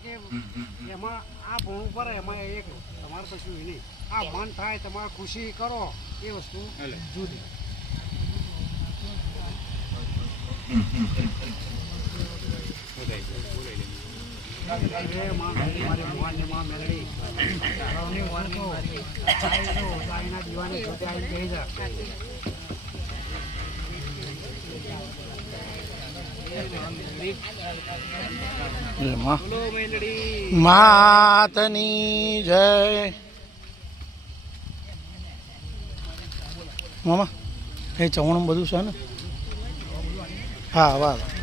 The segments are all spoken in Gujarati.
બાકી એમાં આ ભણવું પડે એમાં એક તમારે કશું નહીં આ મન થાય તમારે ખુશી કરો એ વસ્તુ જુદી દીવાની જોતે આવી કહી જા માતની જય મામા એ ચવણું બધું છે ને હા વાહ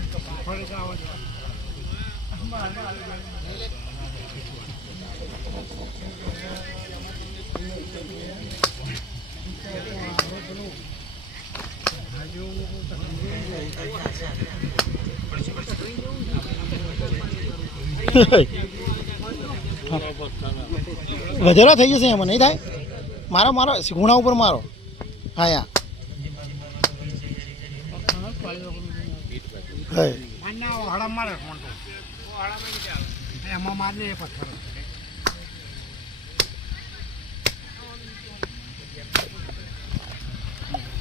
ગજરા થઈ જશે એમાં નહીં થાય મારો મારો ગુણા ઉપર મારો હા યા એમાં મારને એ પથ્થર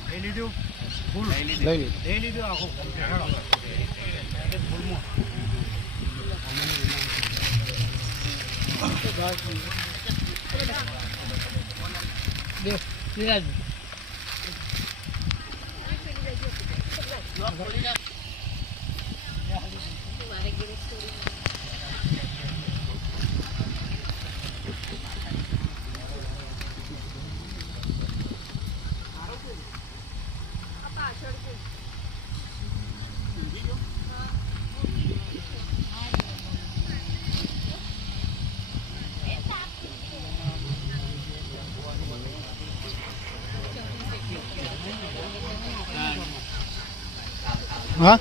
લઈ લીધું ફૂલ લઈ લીધું આખું ફૂલમાં હા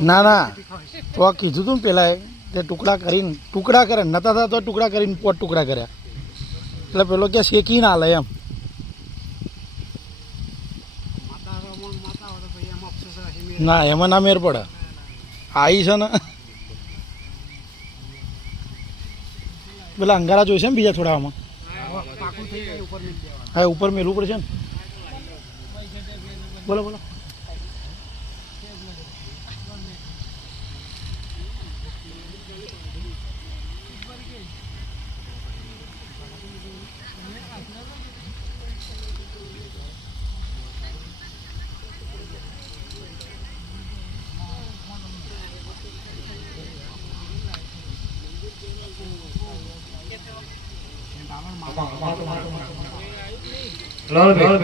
ના ના તો આ કીધું તું ને પેલા તે ટુકડા કરે નતા થતા તો ટુકડા કરીને પોટ ટુકડા કર્યા એટલે પેલો કે શેકી ના લે એમ ના એમાં ના મેર પડે આવી છે ને પેલા અંગારા જોઈશે ને બીજા થોડા આમાં હા ઉપર મેલું પડશે ને બોલો બોલો Yeah.